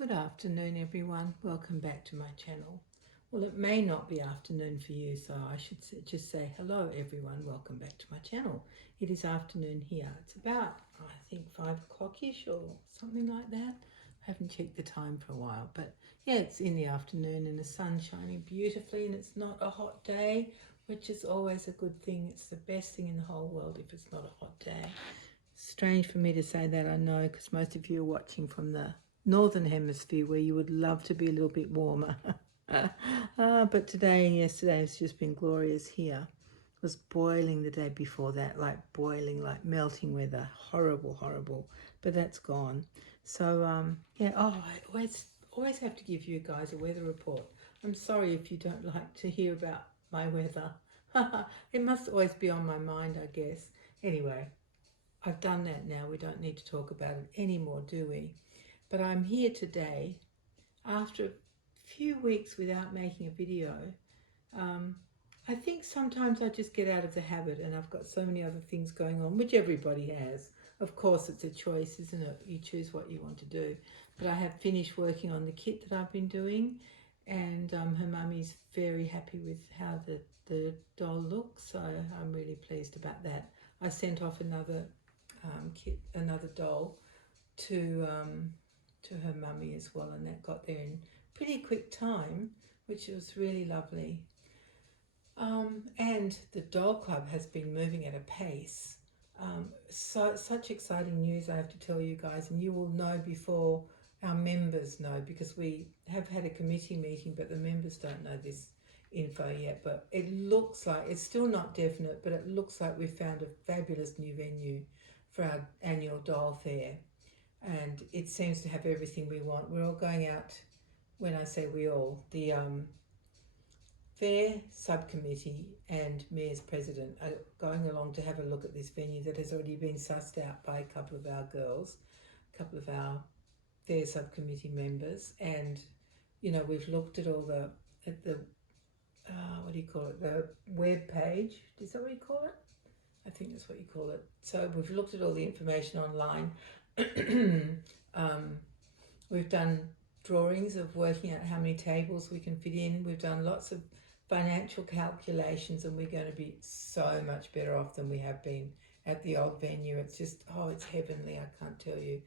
Good afternoon, everyone. Welcome back to my channel. Well, it may not be afternoon for you, so I should just say hello, everyone. Welcome back to my channel. It is afternoon here. It's about, I think, 5 o'clock-ish or something like that. I haven't checked the time for a while, but yeah, it's in the afternoon and the sun's shining beautifully and it's not a hot day, which is always a good thing. It's the best thing in the whole world if it's not a hot day. Strange for me to say that, I know, because most of you are watching from the northern hemisphere where you would love to be a little bit warmer. But today and yesterday has just been glorious here. It was boiling the day before that, like boiling, like melting weather. Horrible, horrible. But that's gone. So, yeah, I always have to give you guys a weather report. I'm sorry if you don't like to hear about my weather. It must always be on my mind, I guess. Anyway, I've done that now. We don't need to talk about it anymore, do we? But I'm here today after a few weeks without making a video. I think sometimes I just get out of the habit and I've got so many other things going on, which everybody has. Of course, it's a choice, isn't it? You choose what you want to do. But I have finished working on the kit that I've been doing, and her mummy's very happy with how the doll looks, so I'm really pleased about that. I sent off another another doll to her mummy as well, and that got there in pretty quick time, which was really lovely. And the doll club has been moving at a pace. Such exciting news I have to tell you guys, and you will know before our members know, because we have had a committee meeting, but the members don't know this info yet. But it looks like, it's still not definite, but it looks like we've found a fabulous new venue for our annual doll fair, and it seems to have everything we want. We're all going out, when I say we all, the fair subcommittee and me as president are going along to have a look at this venue that has already been sussed out by a couple of our girls, a couple of our fair subcommittee members, and you know, we've looked at all the what do you call it, the web page, is that what you call it? I think that's what you call it. So we've looked at all the information online. We've done drawings of working out how many tables we can fit in. We've done lots of financial calculations, and we're going to be so much better off than we have been at the old venue. It's just, oh, it's heavenly, I can't tell you.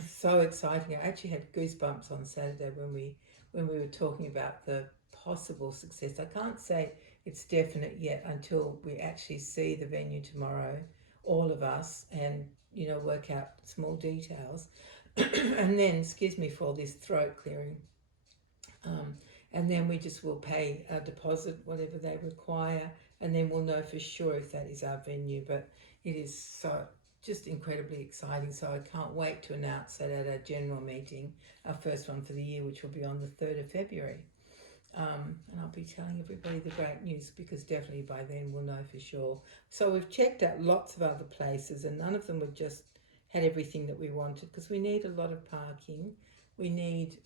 So exciting. I actually had goosebumps on Saturday when we were talking about the possible success. I can't say it's definite yet until we actually see the venue tomorrow, all of us, and you know, work out small details. And then, excuse me for this throat clearing, and then we just will pay a deposit, whatever they require, and then we'll know for sure if that is our venue. But it is so just incredibly exciting, so I can't wait to announce that at our general meeting, our first one for the year, which will be on the 3rd of February. And I'll be telling everybody the great news, because definitely by then we'll know for sure. So we've checked out lots of other places, and none of them have just had everything that we wanted, because we need a lot of parking. We need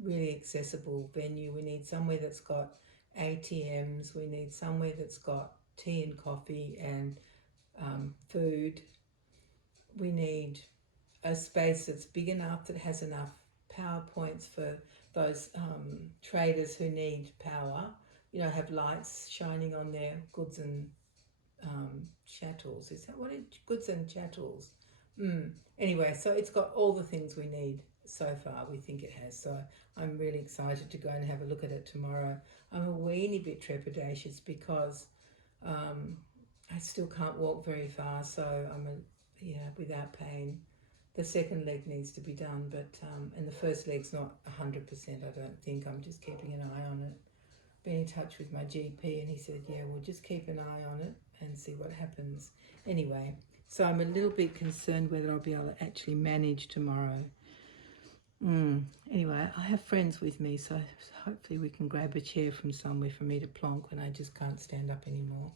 really accessible venue. We need somewhere that's got ATMs. We need somewhere that's got tea and coffee and food. We need a space that's big enough, that has enough power points for those traders who need power, you know, have lights shining on their goods and chattels. Is that what it, goods and chattels? Anyway, so it's got all the things we need so far, we think it has. So I'm really excited to go and have a look at it tomorrow. I'm a weeny bit trepidatious because I still can't walk very far, so I'm without pain. The second leg needs to be done, but and the first leg's not 100%, I don't think. I'm just keeping an eye on it. Been in touch with my GP, and he said, yeah, we'll just keep an eye on it and see what happens. Anyway, so I'm a little bit concerned whether I'll be able to actually manage tomorrow. Anyway, I have friends with me, so hopefully we can grab a chair from somewhere for me to plonk when I just can't stand up anymore.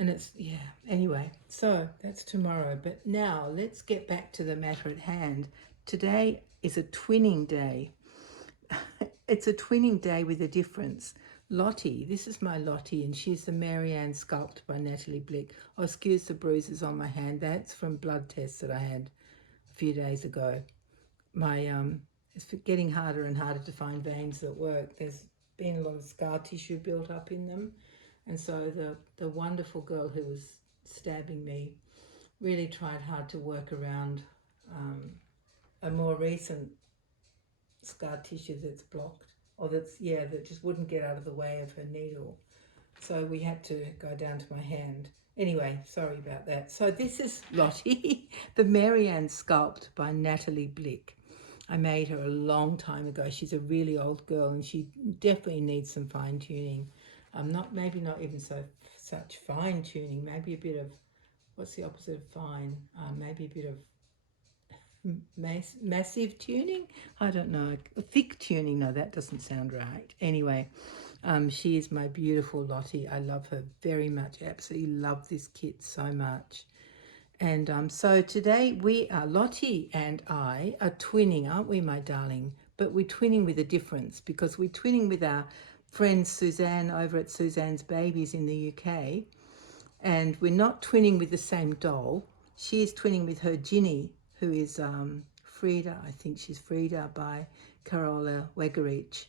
And it's, yeah, anyway, so that's tomorrow. But now let's get back to the matter at hand. Today is a twinning day. It's a twinning day with a difference. Lottie, this is my Lottie, and she's the Marianne sculpt by Natalie Blick. Oh, excuse the bruises on my hand. That's from blood tests that I had a few days ago. My it's getting harder and harder to find veins that work. There's been a lot of scar tissue built up in them. And so the wonderful girl who was stabbing me really tried hard to work around a more recent scar tissue that's blocked, or that just wouldn't get out of the way of her needle. So we had to go down to my hand. Anyway, sorry about that. So this is Lottie, the Marianne sculpt by Natalie Blick. I made her a long time ago. She's a really old girl and she definitely needs some fine tuning. Maybe not even such fine tuning, maybe a bit of, what's the opposite of fine? Maybe a bit of massive tuning. I don't know. Thick tuning. No, that doesn't sound right. Anyway, she is my beautiful Lottie. I love her very much. Absolutely love this kit so much. And so today Lottie and I are twinning, aren't we, my darling? But we're twinning with a difference, because we're twinning with our friend Suzanne over at Suzanne's Babies in the UK. And we're not twinning with the same doll. She is twinning with her Ginny, who is Frida. I think she's Frida by Carola Wegerich.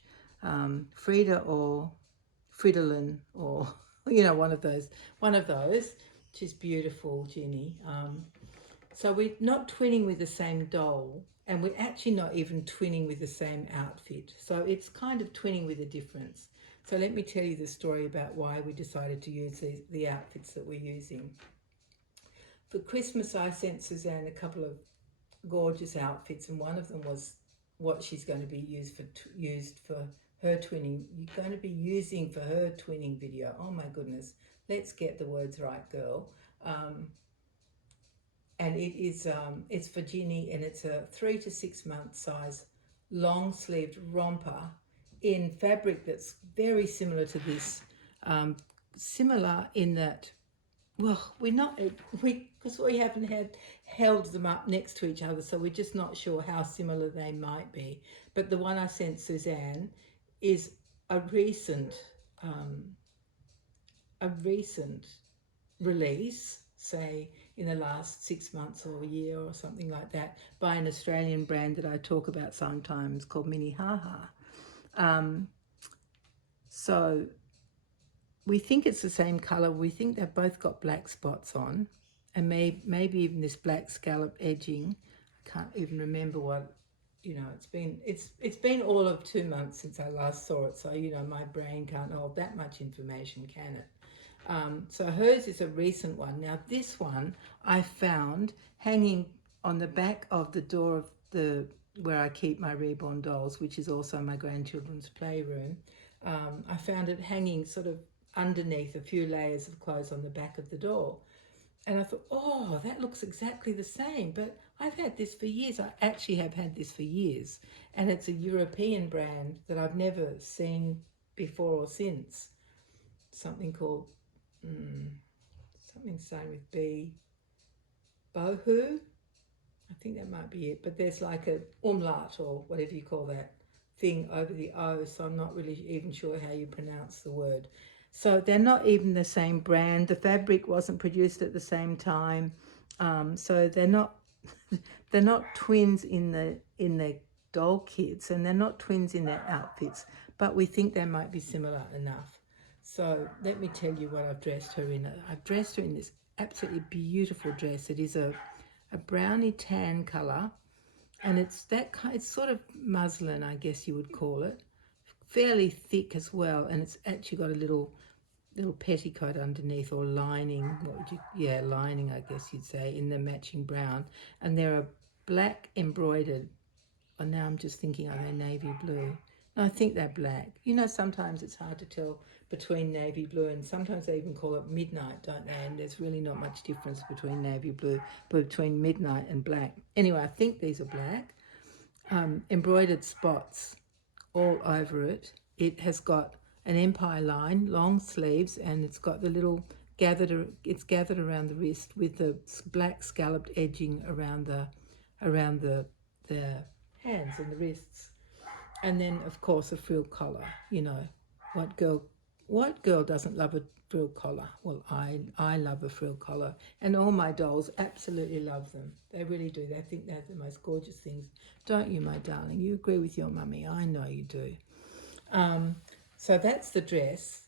Frida or Fridolin, or one of those. She's beautiful, Ginny. So we're not twinning with the same doll, and we're actually not even twinning with the same outfit. So it's kind of twinning with a difference. So let me tell you the story about why we decided to use the outfits that we're using. For Christmas, I sent Suzanne a couple of gorgeous outfits, and one of them was what she's going to be used for her twinning. You're going to be using for her twinning video. Oh my goodness, let's get the words right, girl. And it's for Ginny, and it's a 3 to 6 month size long sleeved romper in fabric that's very similar to this. Similar in that, well, because we haven't held them up next to each other, so we're just not sure how similar they might be. But the one I sent Suzanne is a recent release, say in the last 6 months or a year or something like that, by an Australian brand that I talk about sometimes called Minnehaha. So we think it's the same color. We think they've both got black spots on, and maybe even this black scallop edging. I can't even remember what, it's been all of 2 months since I last saw it, so my brain can't hold that much information, can it? So hers is a recent one. Now this one I found hanging on the back of the door of where I keep my Reborn dolls, which is also my grandchildren's playroom. I found it hanging sort of underneath a few layers of clothes on the back of the door. And I thought, oh, that looks exactly the same, but I've had this for years. I actually have had this for years. And it's a European brand that I've never seen before or since. Something called, something starting with B, Bohu. I think that might be it. But there's like a umlaut or whatever you call that thing over the O, so I'm not really even sure how you pronounce the word. So they're not even the same brand. The fabric wasn't produced at the same time. So they're not twins in the doll kits, and they're not twins in their outfits, but we think they might be similar enough. So let me tell you what I've dressed her in. I've dressed her in this absolutely beautiful dress. It is a browny tan colour, and it's sort of muslin, I guess you would call it. Fairly thick as well, and it's actually got a little petticoat underneath, or lining. Lining, I guess you'd say, in the matching brown. And there are black embroidered. Oh, now I'm just thinking, are they navy blue? No, I think they're black. Sometimes it's hard to tell between navy blue, and sometimes they even call it midnight, don't they? And there's really not much difference between navy blue, between midnight and black. Anyway, I think these are black. Embroidered spots all over it. It has got an empire line, long sleeves, and it's got the little gathered around the wrist with the black scalloped edging around the hands and the wrists. And then, of course, a frill collar. What girl what girl doesn't love a frill collar? Well, I love a frill collar, and all my dolls absolutely love them. They really do. They think they're the most gorgeous things. Don't you, my darling? You agree with your mummy. I know you do. So that's the dress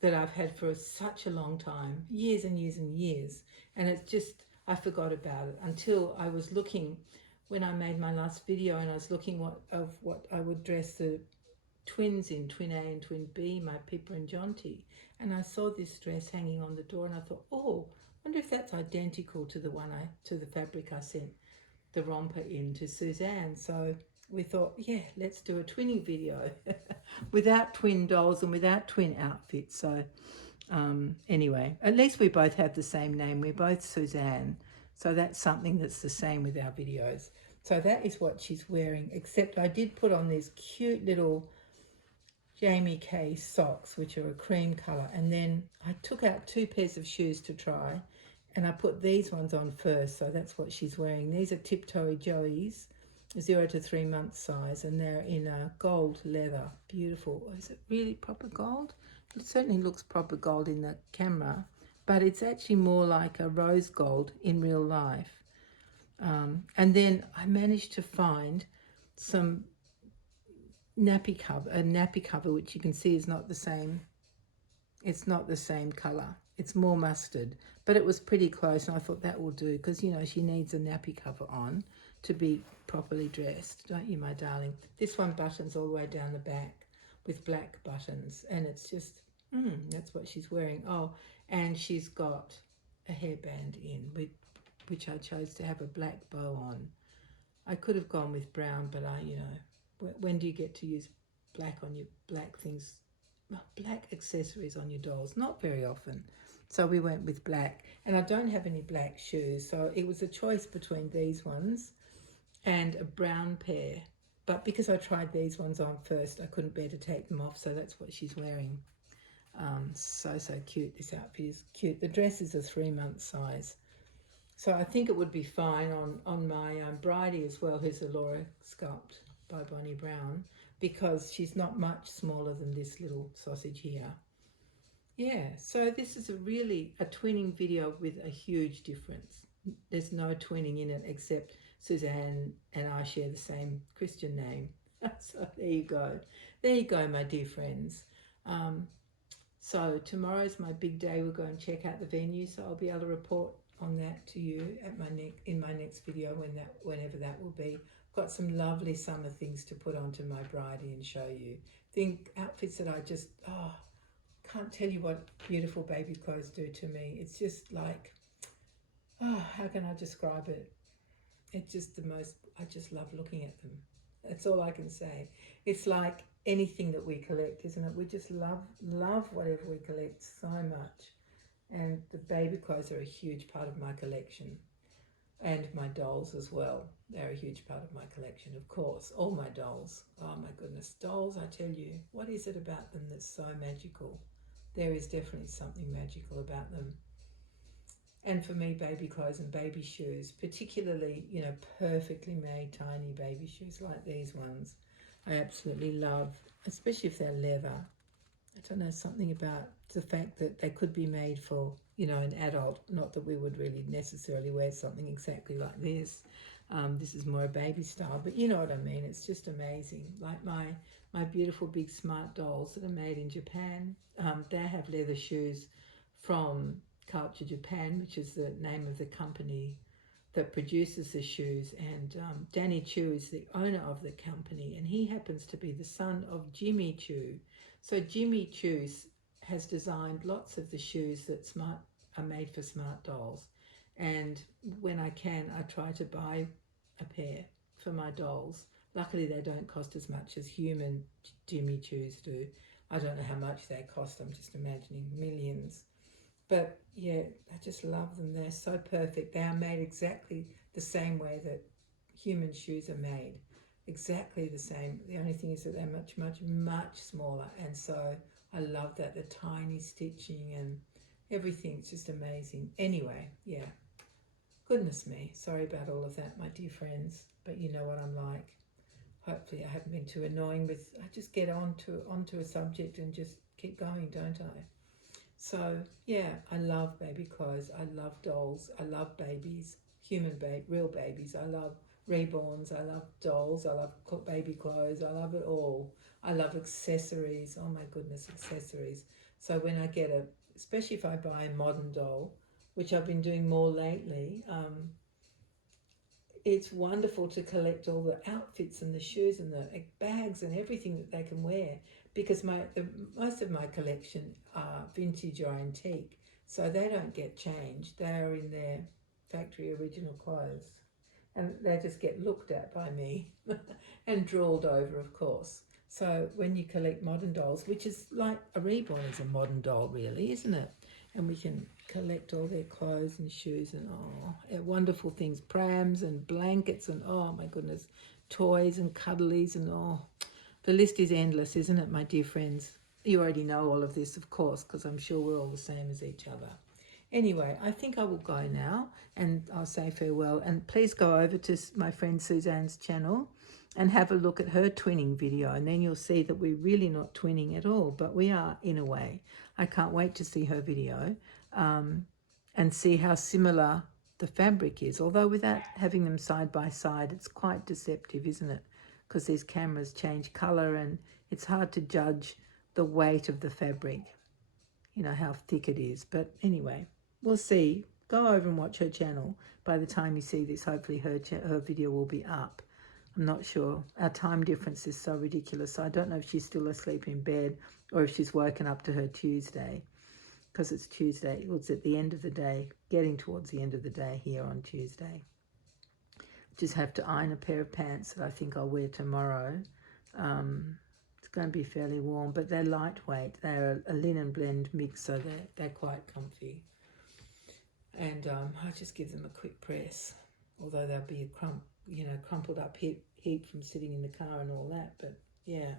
that I've had for such a long time, years and years and years. And it's just, I forgot about it until I was looking, when I made my last video, and I was looking what I would dress the twins in, twin A and twin B, my Pippa and Jonty. And I saw this dress hanging on the door, and I thought, oh, I wonder if that's identical to the fabric I sent the romper in to Suzanne. So we thought, yeah, let's do a twinning video without twin dolls and without twin outfits. So anyway, at least we both have the same name. We're both Suzanne. So that's something that's the same with our videos. So that is what she's wearing, except I did put on these cute little Jamie Kay socks, which are a cream colour. And then I took out 2 pairs of shoes to try, and I put these ones on first. So that's what she's wearing. These are Tiptoe Joey's, 0 to 3 months size, and they're in a gold leather. Beautiful. Is it really proper gold? It certainly looks proper gold in the camera, but it's actually more like a rose gold in real life. And then I managed to find some a nappy cover, which you can see is not the same. It's not the same colour. It's more mustard, but it was pretty close, and I thought that will do, because, you know, she needs a nappy cover on to be properly dressed, don't you, my darling? This one buttons all the way down the back with black buttons, and it's just, that's what she's wearing. Oh, and she's got a hairband in, which I chose to have a black bow on. I could have gone with brown, but when do you get to use black on your black things, black accessories on your dolls? Not very often. So we went with black, and I don't have any black shoes, so it was a choice between these ones and a brown pair. But because I tried these ones on first, I couldn't bear to take them off, so that's what she's wearing. So cute. This outfit is cute. The dress is a 3-month size. So I think it would be fine on my bridie as well, who's a Laura Sculpt by Bonnie Brown, because she's not much smaller than this little sausage here. Yeah, so this is a twinning video with a huge difference. There's no twinning in it, except Suzanne and I share the same Christian name. So there you go. There you go, my dear friends. So tomorrow's my big day. We'll go and check out the venue, so I'll be able to report on that to you at in my next video, whenever that will be. I've got some lovely summer things to put onto my bridie and show you. Outfits that I just can't tell you what beautiful baby clothes do to me. It's just like, how can I describe it? It's just I just love looking at them. That's all I can say. It's like anything that we collect, isn't it? We just love whatever we collect so much. And the baby clothes are a huge part of my collection. And my dolls as well. They're a huge part of my collection, of course. All my dolls. Oh my goodness. Dolls, I tell you, what is it about them that's so magical? There is definitely something magical about them. And for me, baby clothes and baby shoes, particularly, perfectly made tiny baby shoes like these ones, I absolutely love, especially if they're leather. I don't know, something about the fact that they could be made for, an adult. Not that we would really necessarily wear something exactly like this. This is more a baby style, but you know what I mean. It's just amazing. Like my beautiful big smart dolls that are made in Japan. They have leather shoes from Culture Japan, which is the name of the company that produces the shoes, and Danny Chu is the owner of the company, and he happens to be the son of Jimmy Chu. So Jimmy Chu has designed lots of the shoes that are made for smart dolls, and when I can, I try to buy a pair for my dolls. Luckily, they don't cost as much as human Jimmy Chus do. I don't know how much they cost. I'm just imagining millions. But yeah, I just love them. They're so perfect. They are made exactly the same way that human shoes are made. Exactly the same. The only thing is that they're much, much, much smaller. And so I love that. The tiny stitching and everything's just amazing. Anyway, yeah. Goodness me. Sorry about all of that, my dear friends. But you know what I'm like. Hopefully hopefully I haven't been too annoying with, I just get onto a subject and just keep going, don't I? So yeah, I love baby clothes. I love dolls. I love babies, real babies. I love reborns. I love dolls. I love baby clothes. I love it all. I love accessories. Oh my goodness, accessories. So when I get especially if I buy a modern doll, which I've been doing more lately, it's wonderful to collect all the outfits and the shoes and the bags and everything that they can wear, because most of my collection are vintage or antique, so they don't get changed. They are in their factory original clothes, and they just get looked at by me and drooled over, of course. So when you collect modern dolls, which is like a reborn is a modern doll really, isn't it? And we can collect all their clothes and shoes and wonderful things, prams and blankets and oh my goodness, toys and cuddlies and the list is endless, isn't it, my dear friends? You already know all of this, of course, because I'm sure we're all the same as each other. Anyway, I think I will go now and I'll say farewell. And please go over to my friend Suzanne's channel and have a look at her twinning video, and then you'll see that we're really not twinning at all, but we are in a way. I can't wait to see her video and see how similar the fabric is, although without having them side by side, it's quite deceptive, isn't it? Because these cameras change colour and it's hard to judge the weight of the fabric, you know, how thick it is. But anyway, we'll see. Go over and watch her channel. By the time you see this, hopefully her video will be up. I'm not sure. Our time difference is so ridiculous. So I don't know if she's still asleep in bed or if she's woken up to her Tuesday, because it's Tuesday. It's at the end of the day, getting towards the end of the day here on Tuesday. Just have to iron a pair of pants that I think I'll wear tomorrow. It's going to be fairly warm, but they're lightweight. They're a linen blend mix, so they're quite comfy. And I just give them a quick press, although they'll be crumpled up heap from sitting in the car and all that. But yeah,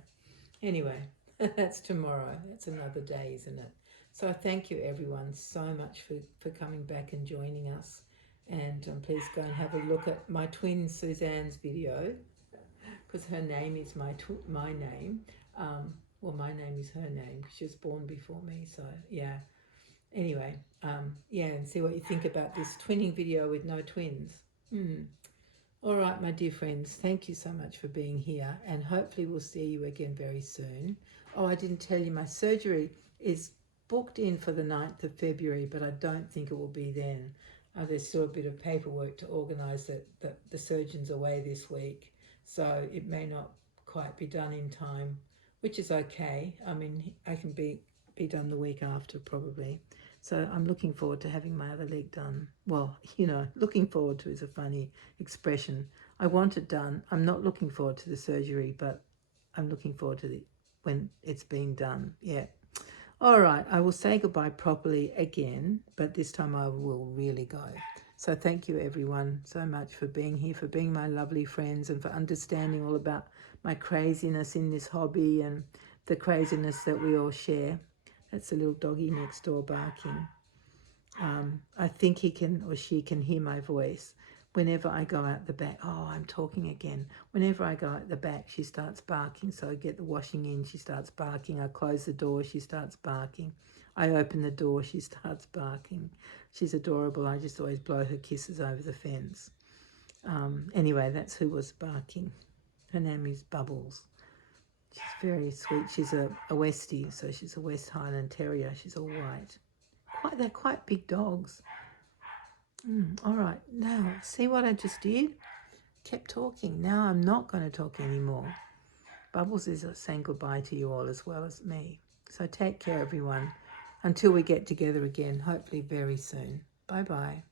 anyway, that's tomorrow. That's another day, isn't it? So thank you everyone so much for coming back and joining us. And please go and have a look at my twin Suzanne's video, because her name is my name. Well, my name is her name. She was born before me, so yeah. Anyway, yeah, and see what you think about this twinning video with no twins. All right, my dear friends, thank you so much for being here, and hopefully we'll see you again very soon. Oh, I didn't tell you, my surgery is booked in for the 9th of February, but I don't think it will be then. There's still a bit of paperwork to organise that the surgeon's away this week, so it may not quite be done in time, which is okay. I mean, I can be done the week after probably. So I'm looking forward to having my other leg done. Well, you know, looking forward to is a funny expression. I want it done. I'm not looking forward to the surgery, but I'm looking forward to when it's being done. Yeah. All right, I will say goodbye properly again, but this time I will really go. So thank you everyone so much for being here, for being my lovely friends, and for understanding all about my craziness in this hobby and the craziness that we all share. That's a little doggy next door barking. I think he can or she can hear my voice. Whenever I go out the back, oh, I'm talking again. Whenever I go out the back, she starts barking. So I get the washing in, she starts barking. I close the door, she starts barking. I open the door, she starts barking. She's adorable. I just always blow her kisses over the fence. Anyway, that's who was barking. Her name is Bubbles. She's very sweet. She's a Westie, so she's a West Highland Terrier. She's all white. They're quite big dogs. All right, now, see what I just did? Kept talking. Now I'm not going to talk anymore. Bubbles is saying goodbye to you all as well as me. So take care, everyone, until we get together again, hopefully very soon. Bye-bye.